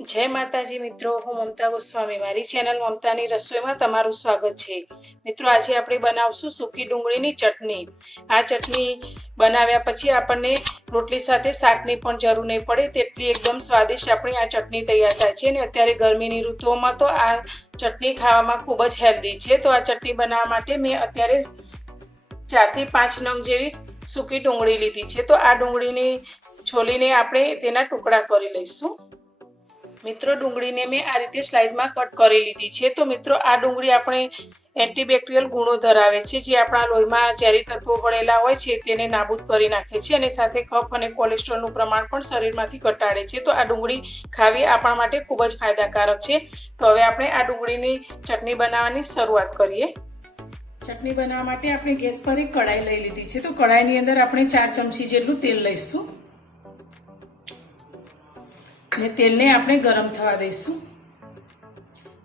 જય માતાજી મિત્રો, હું મમતા ગોસ્વામી મારી ચેનલ મમતાની રસોઈમાં તમારું સ્વાગત છે। મિત્રો, આજે આપણે બનાવશું સૂકી ડુંગળીની ચટણી। આ ચટણી બનાવ્યા પછી આપણને રોટલી સાથે શાકની પણ જરૂર નહીં પડે, તેટલી એકદમ સ્વાદિષ્ટ આપણી આ ચટણી તૈયાર થાય છે। અને અત્યારે ગરમીની ઋતુઓમાં તો આ ચટણી ખાવામાં ખૂબ જ હેલ્ધી છે। તો આ ચટણી બનાવવા માટે મેં અત્યારે 4 થી 5 નંગ જેવી સૂકી ડુંગળી લીધી છે। તો આ ડુંગળીને છોલીને આપણે તેના ટુકડા કરી લઈશું। મિત્રો, ડુંગળીને મેં આ રીતે સ્લાઇસમાં કટ કરી લીધી છે। તો મિત્રો, આ ડુંગળી આપણે એન્ટીબેક્ટેરિયલ ગુણો ધરાવે છે, જે આપણા લોહીમાં ઝેરી તત્વો ભળેલા હોય છે તેને નાબૂદ કરી નાખે છે અને સાથે કફ અને કોલેસ્ટ્રોલનું પ્રમાણ પણ શરીરમાંથી ઘટાડે છે। તો આ ડુંગળી ખાવી આપણા માટે ખૂબ જ ફાયદાકારક છે। તો હવે આપણે આ ડુંગળીની ચટણી બનાવવાની શરૂઆત કરીએ। ચટણી બનાવવા માટે આપણે ગેસ પર એક કઢાઈ લઈ લીધી છે। તો કઢાઈની અંદર આપણે 4 ચમચી જેટલું તેલ લઈશું અને તેલને આપણે ગરમ થવા દઈશું।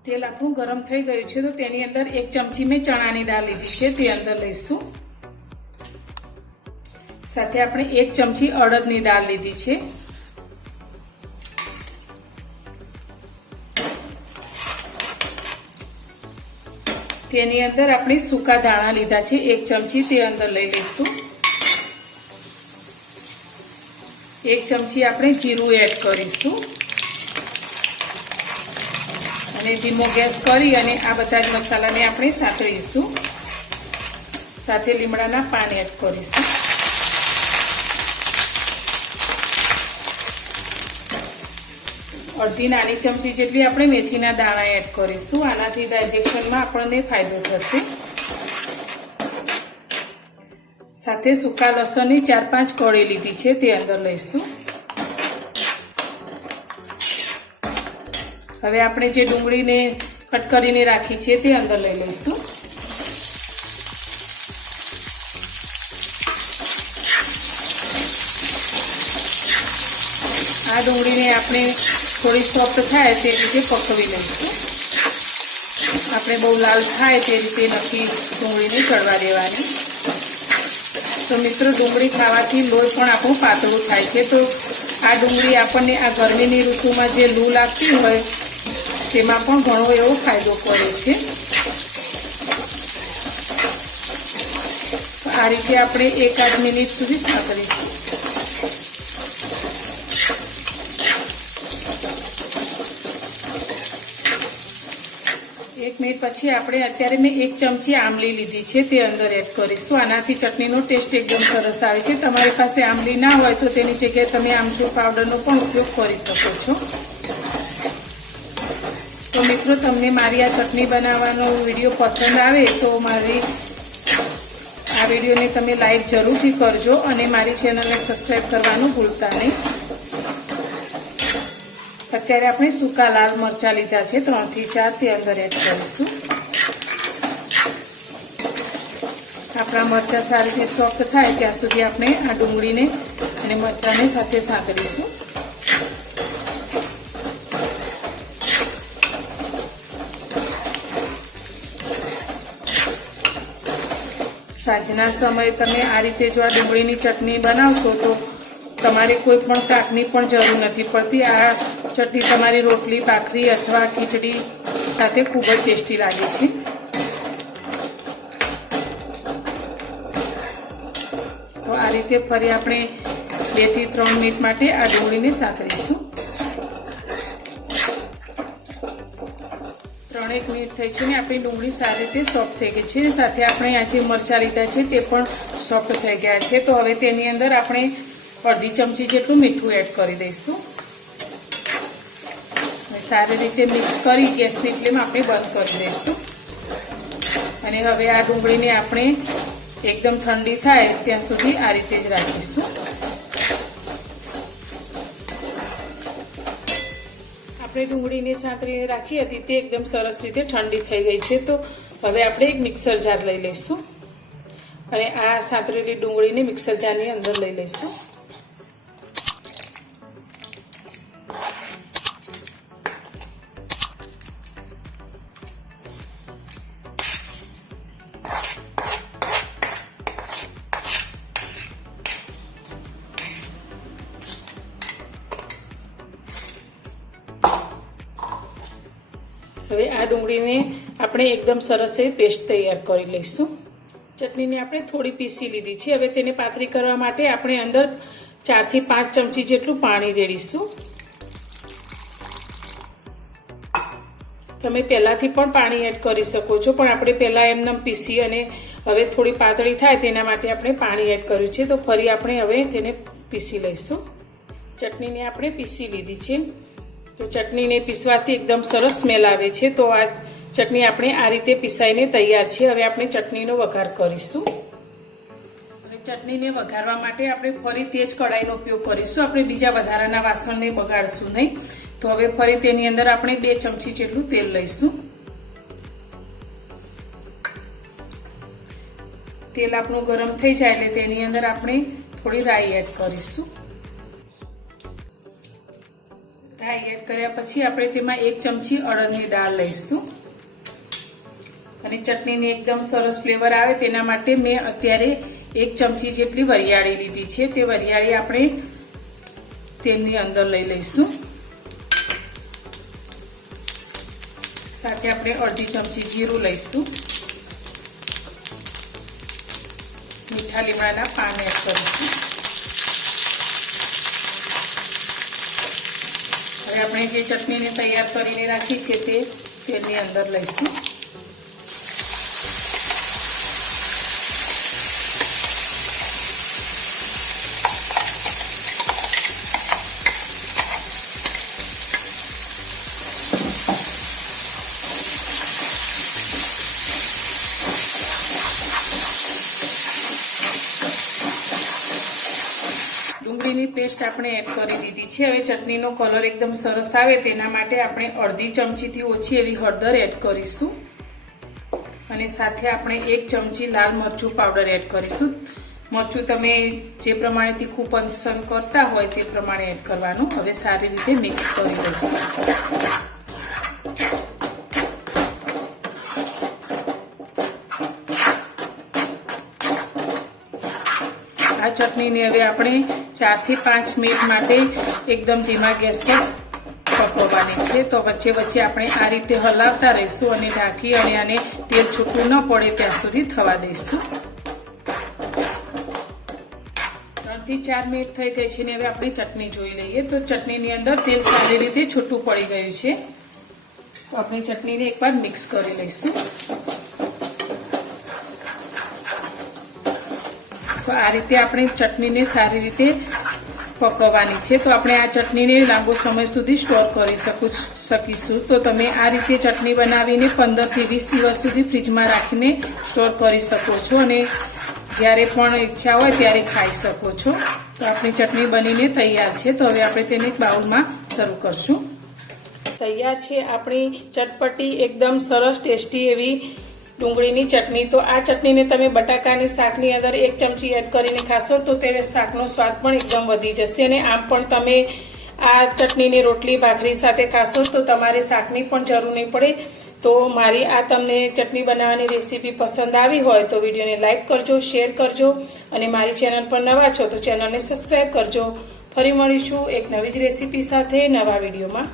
તેલ આપણું ગરમ થઈ ગયું છે, તો તેની અંદર 1 ચમચી મેં ચણાની દાળ લીધી છે, તે અંદર લઈશું। સાથે આપણે 1 ચમચી અડદની દાળ લીધી છે। તેની અંદર આપણે સૂકા ધાણા લીધા છે 1 ચમચી, તે અંદર લઈ લઈશું। 1 ચમચી આપણે જીરું એડ કરીશું અને ધીમો ગેસ કરી અને આ બધા જ મસાલાને આપણે સાતળીશું। સાથે લીમડાના પાન એડ કરીશું। અડધી નાની ચમચી જેટલી આપણે મેથીના દાણા એડ કરીશું। આનાથી ડાયજેશનમાં આપણને ફાયદો થશે। સાથે સૂકા લસણની 4-5 કળી લીધી છે, તે અંદર લઈશું। હવે આપણે જે ડુંગળીને કટ કરીને રાખી છે તે અંદર લઈ લઈશું। આ ડુંગળીને આપણે થોડી સોફ્ટ થાય તે રીતે પકવી લઈશું। આપણે બહુ લાલ થાય તે રીતે નથી ડુંગળીને ચડવા દેવાની। તો મિત્રો, ડુંગળી ખાવાથી લોહી પણ આપણું પાતળું થાય છે। તો આ ડુંગળી આપણને આ ગરમીની ઋતુમાં જે લૂ લાગતી હોય તેમાં પણ ઘણો એવો ફાયદો કરે છે। આ રીતે આપણે 1-8 મિનિટ સુધી સાંતળીશું। 1 મિનિટ પછી આપણે અત્યારે મેં 1 ચમચી આમલી લીધી છે, તે અંદર એડ કરીશું। આનાથી ચટણીનો ટેસ્ટ એકદમ સરસ આવે છે। તમારી પાસે આમલી ના હોય તો તેની જગ્યાએ તમે આમચૂર પાવડરનો પણ ઉપયોગ કરી શકો છો। તો મિત્રો, તમને મારી આ ચટણી બનાવવાનો વિડીયો પસંદ આવે તો મારી આ વિડીયોને તમે લાઈક જરૂરથી કરજો અને મારી ચેનલને સબસ્ક્રાઈબ કરવાનું ભૂલતા નહીં। અત્યારે આપણે સૂકા લાલ મરચાં લીધા છે 3 થી 4, તે અંદર એડ કરીશું। આપણા મરચાં સારી રીતે સોફ્ટ થાય ત્યાં સુધી આપણે આ ડુંગળીને અને મરચાંને સાથે સાંતળીશું। સાંજના સમયે તમે આ રીતે જો આ ડુંગળીની ચટણી બનાવશો તો તમારે કોઈ પણ શાકની પણ જરૂર નથી પડતી। આ ચટણી તમારી રોટલી, ભાખરી અથવા ખીચડી સાથે ખૂબ જ ટેસ્ટી લાગે છે। તો આ રીતે ફરી આપણે 2 થી 3 મિનિટ માટે આ ડુંગળીને સાંતળીશું। 3-1 મિનિટ થઈ છે ને આપણી ડુંગળી સારી રીતે સોફ્ટ થઈ ગઈ છે। સાથે આપણે આ જે મરચાં લીધા છે તે પણ સોફ્ટ થઈ ગયા છે। તો હવે તેની અંદર આપણે અડધી ચમચી જેટલું મીઠું એડ કરી દઈશું। સારી રીતે મિક્સ કરી ગેસની ફ્લેમ આપણે બંધ કરી દઈશું અને હવે આ ડુંગળીને આપણે એકદમ ઠંડી થાય ત્યાં સુધી આ રીતે જ રાખીશું। આપણે ડુંગળીને સાંતળીને રાખી હતી તે એકદમ સરસ રીતે ઠંડી થઈ ગઈ છે। તો હવે આપણે એક મિક્સર જાર લઈ લઈશું અને આ સાંતળેલી ડુંગળીને મિક્સર જારની અંદર લઈ લઈશું। હવે આ ડુંગળીને આપણે એકદમ સરસ એવી પેસ્ટ તૈયાર કરી લઈશું. ચટણીને આપણે થોડી પીસી લીધી છે. હવે તેને પાતળી કરવા માટે આપણે અંદર 4 થી 5 ચમચી જેટલું પાણી રેડીશું. તમે પહેલાથી પણ પાણી એડ કરી શકો છો, પણ આપણે પહેલાં એમને પીસી અને હવે થોડી પાતળી થાય તેના માટે આપણે પાણી એડ કર્યું છે. તો ફરી આપણે હવે તેને પીસી લઈશું. ચટણીને આપણે પીસી લીધી છે. તો ચટણીને પીસવાથી એકદમ સરસ સ્મેલ આવે છે. તો આ ચટણી આપણે આ રીતે પીસાઈને તૈયાર છે. હવે આપણે ચટણીનો વઘાર કરીશું. હવે ચટણીને વઘારવા માટે આપણે ફરી તે જ કઢાઈનો ઉપયોગ કરીશું. આપણે બીજા વધારાના વાસણને બગાડશું નહીં. તો હવે ફરી તેની અંદર આપણે 2 ચમચી જેટલું તેલ લઈશું. તેલ આપણું ગરમ થઈ જાય એટલે તેની અંદર આપણે થોડી રાઈ એડ કરીશું. રાઈ એડ કર્યા પછી આપણે તેમાં 1 ચમચી અડદની દાળ લઈશું. અને ચટણીને એકદમ સરસ ફ્લેવર આવે તેના માટે મેં અત્યારે 1 ચમચી જેટલી વરિયાળી લીધી છે. તે વરિયાળી આપણે તેલની અંદર લઈ લઈશું. સાથે આપણે અડધી ચમચી જીરું લઈશું. મીઠા લીમડાના પાન એડ કરીશું. હવે આપણે જે ચટણીને તૈયાર કરીને રાખી છે તે તેલની અંદર લઈશું. ડુંગળીની પેસ્ટ આપણે એડ કરી દીધી છે. હવે ચટણીનો કલર એકદમ સરસ આવે તેના માટે આપણે અડધી ચમચીથી ઓછી એવી હળદર એડ કરીશું. અને સાથે આપણે 1 ચમચી લાલ મરચું પાવડર એડ કરીશું. મરચું તમે જે પ્રમાણે તીખું પસંદ કરતા હોય તે પ્રમાણે એડ કરવાનું. હવે સારી રીતે મિક્સ કરી લઈશું. આ ચટણીને હવે આપણે 4 થી 5 મિનિટ માટે એકદમ ધીમા ગેસ પર પકવવાની છે. તો વચ્ચે વચ્ચે આપણે આ રીતે હલાવતા રહીશું અને ઢાંકી અને આને તેલ છૂટું ન પડે ત્યાં સુધી થવા દઈશું. 3 થી 4 મિનિટ થઈ ગઈ છે ને હવે આપણે ચટણી જોઈ લઈએ. તો ચટણીની અંદર તેલ સારી રીતે છૂટું પડી ગયું છે. તો આપણે ચટણીને એકવાર મિક્સ કરી લઈશું. તો આ રીતે આપણે ચટણીને સારી રીતે પકવવાની છે. તો આપણે આ ચટણીને લાંબો સમય સુધી સ્ટોર કરી શકીશું. તો તમે આ રીતે ચટણી બનાવીને 15 થી 20 દિવસ સુધી ફ્રીજમાં રાખીને સ્ટોર કરી શકો છો અને જ્યારે પણ ઈચ્છા હોય ત્યારે ખાઈ શકો છો. તો આપણી ચટણી બનીને તૈયાર છે. તો હવે આપણે તેને એક બાઉલમાં સર્વ કરશું. તૈયાર છે આપણી ચટપટી એકદમ સરસ ટેસ્ટી એવી ડુંગળીની ચટણી. તો આ ચટણીને તમે બટાકાની શાકની અંદર 1 ચમચી એડ કરીને ખાશો તો તે શાકનો સ્વાદ પણ એકદમ વધી જશે. અને આમ પણ તમે આ ચટણીને રોટલી ભાખરી સાથે ખાશો તો તમારે શાકની પણ જરૂર નહીં પડે. તો મારી આ તમને ચટણી બનાવવાની રેસીપી પસંદ આવી હોય તો વિડીયોને લાઇક કરજો, શેર કરજો અને મારી ચેનલ પર નવા છો તો ચેનલને સબસ્ક્રાઈબ કરજો. ફરી મળીશું એક નવી જ રેસીપી સાથે નવા વિડીયોમાં.